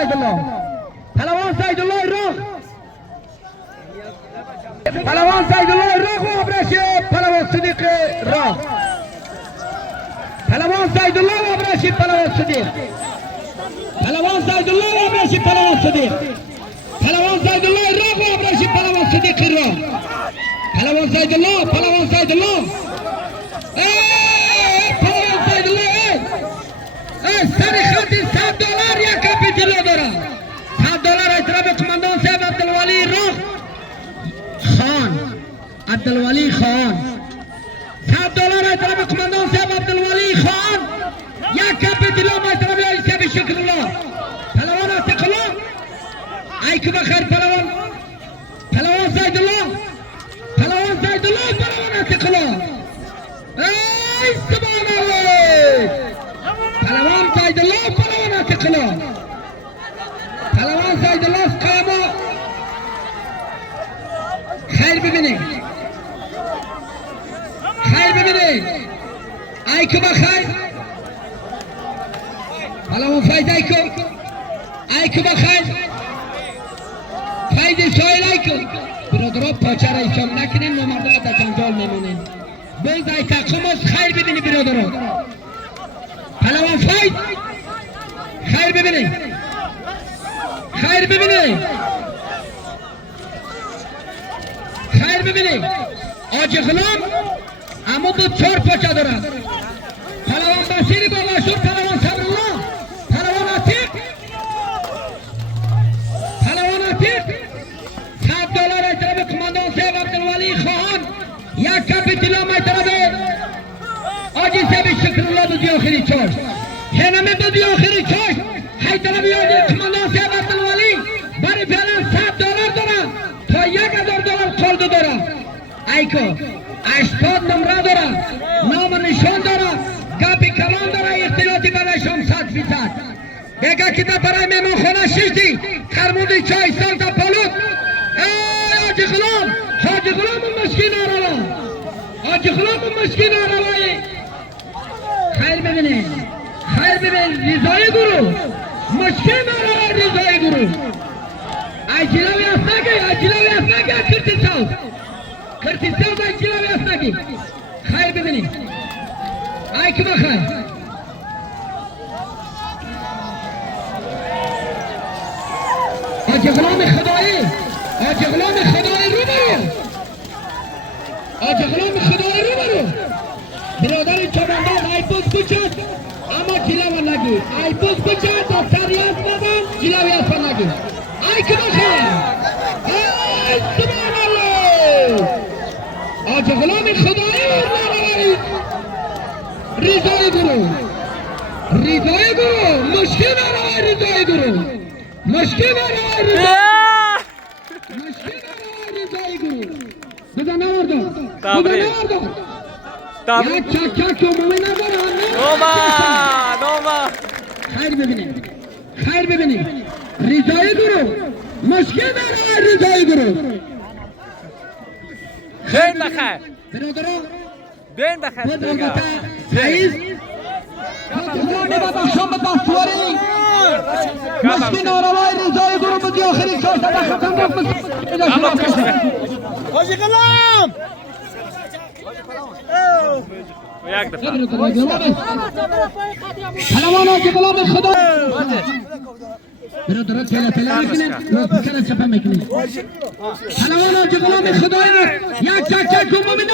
Saidullah. Palawan Saidullah roh. Palawan Saidullah roh abrashi Palawan Sidiq roh. Palawan Saidullah abrashi Palawan Sidiq. Palawan Saidullah abrashi Palawan Sidiq. Palawan Saidullah roh abrashi Palawan Sidiq roh. Palawan Saidullah, Palawan Saidullah. Palawan Saidullah. Sari khatir $7 ya kapitilo dora. $7 اطراف قماندان صاحب عبدالولی روح خان. عبدالولی خان. $7 اطراف قماندان صاحب عبدالولی خان. یا kapitilo اطراف صاحب شکرالله. پهلوان استقلال. ای که بخیر پهلوان. پهلوان سیدالله. پهلوان سیدالله پهلوان استقلال. ای سبحان الله. پهلوان سیدالله پهلوان استقلال. پهلوان سیدالله قیما. خیر ببینید. خیر ببینید. ای که بخیر. پهلوان فیض ای که. ای که بخیر. فیض سایل ای که. برادرها پاچه را ایشام نکنین و مردم در جنجال نمونین. بلد ای تقسیم است خیر ببینید برادرها. پهلوان فیض. خیر ببینید. خیر ببینید. خیر ببینید. آج غلام اما بود 4 پاچه دارد. پهلوان بصیری با مشهور پهلوان صبرالله. پهلوان عتیق. پهلوان عتیق. $7 اطراف قماندان صاحب عبدالولی خان. یک کپیتیلا اطراف آجی صاحب شکرالله بودی آخری چاش. هنمه بودی آخری چاش. های طرف یادی قماندان صاحب عبدالولی برای فعلا $7 دارم تا $1000 قرض دارم. ایکو 80 نمره دارم. نام نشان دارم. گپی کلان دارم. اختلاطی بلشم 100%. بگه که در برای میمان خونه ششتی خرموندی چای سال تا پالود. ای آجی غلام. حاجی غلام مشکین آرالا. حاجی غلام مشکین آرالایی. خیر ببینید. خیر ببینید. ریزای گروه. مشکین آرالا ریزای گروه. ای جلاوی اسنگی. ای جلاوی اسنگی. کرتی ساو. کرتی ساو ای جلاوی اسنگی. خیر ببینید. ای که بخیر. حاجی غلام خدایی. حاجی غلام خدایی رو برو. حاجی غلام خدایی رو برو. برادر چمندان ای بوز بچد اما جلاوی نگی. ای بوز بچد تا سریعت بدن جلاوی اصلا نگی. ای که بخیر. ای سبحان الله. حاجی غلام خدایی رو ریزای گروه. ریزای گروه. مشکل برای ریزای گروه. مشکل برای ریزای بزن نوردم. تبریک. یک چک چک مومی ندارم. نوما. خیر ببینید. خیر ببینید. ریزای گروه. مشکل برای ریزای گروه. بین بخیر. برادران. بین بخیر. البته فیض. خانه و بخشان به دستواری. مشکل آرالای ریزای گروه بودی آخری شاشت در ختم رفت. حاجی غلام. یک دفعه. پهلوان حاجی غلام خدا. برادران تله نکنید. فکر چپه میکنید. پهلوان حاجی غلام خدایی یک چک چک مومی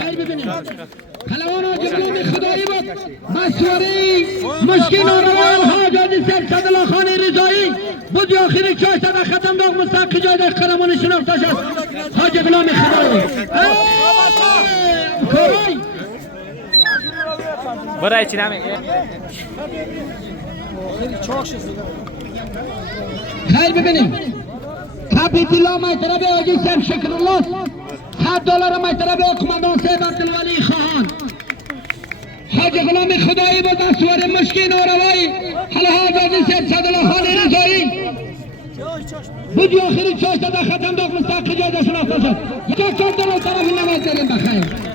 خیر ببینید. پهلوان حاجی غلام خدایی بود. مسواری مشکین آرال حاج حاجی صدالله خان رضایی بود آخری چاش در ختم داغ مستحق جای در قهرمان شناخته شد. حاجی غلام خدایی. برای چی نمیگه؟ خیر ببینیم. کپیتیلا مطرب آجی صاحب شکرالله. $7 مطرب قماندان صاحب عبدالولی خان. حاجی غلام خدایی بود اسوار مشکین آروایی. حالا حاج حاجی صاحب صدالله خان رضایی بود آخری چاش در ختم داغ مستحق جای در شناخته شد. یک $4 طرف نماز داریم بخیر.